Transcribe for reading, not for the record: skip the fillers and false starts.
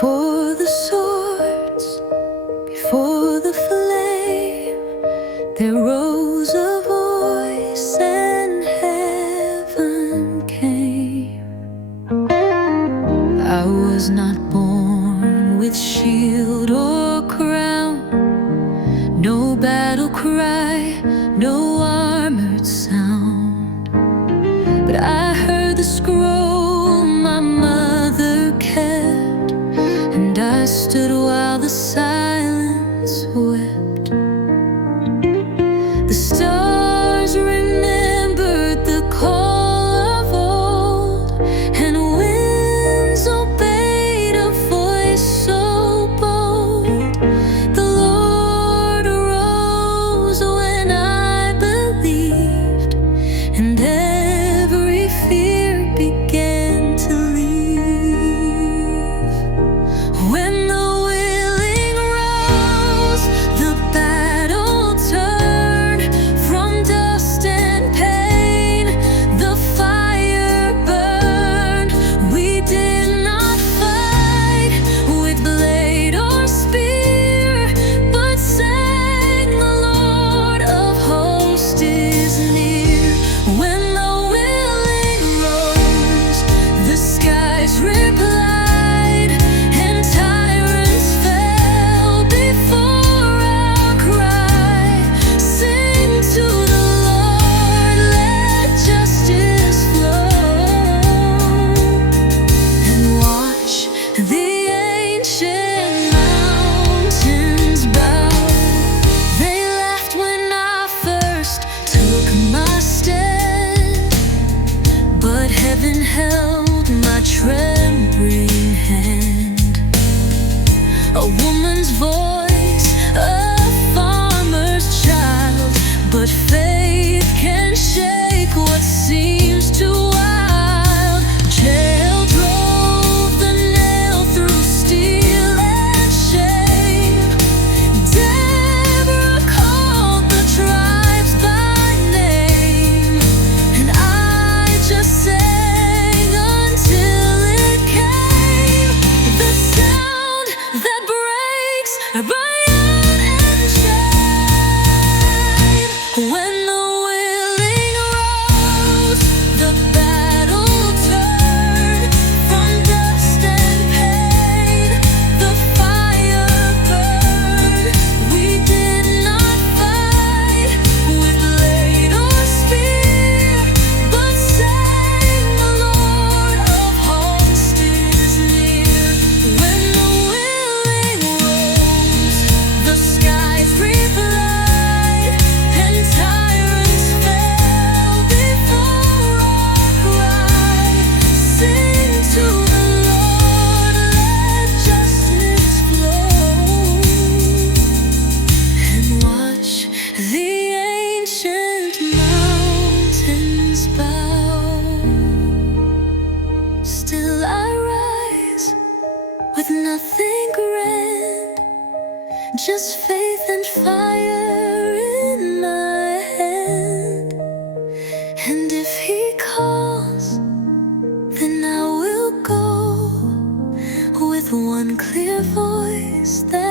Before the swords, before the flame, there rose a voice and heaven came. I was not born with shield or crown, no battle cry, no armored sound. But I heard the scroll my mother kept, and I stood while the silence wept. The stars remembered the call of old, and winds obeyed a voice so bold. The Lord arose when I believed, and every fear began to leave. When the willing rose, the battle turned. From dust and pain, the fire burned. We did not fight with blade or spear, but sang the Lord of hosts is near. When the willing rose, the skies replied, and tyrants fell before our cry. Sing to the Lord, let justice flow, and watch the ancient mountains bow. They laughed when I first took my stand, but heaven held my trembling hand. A woman's voice, a farmer's child, but faith can shake what seems too wild. Jail drove the nail through steel and shame. Deborah called the tribes by name, and I just sang until it came. The sound that breaks iron and chain. When the willing rose, the battle turned. From dust and pain, the fire burned. We did not fight with blade or spear, but sang the Lord of hosts is near. When the willing rose, the skies replied, and tyrants fell before our cry. Sing to the Lord, let justice flow, and watch the ancient mountains bow. Still I rise with nothing grand, just faith and fire in my hand. And if He calls, then I will go with one clear voice that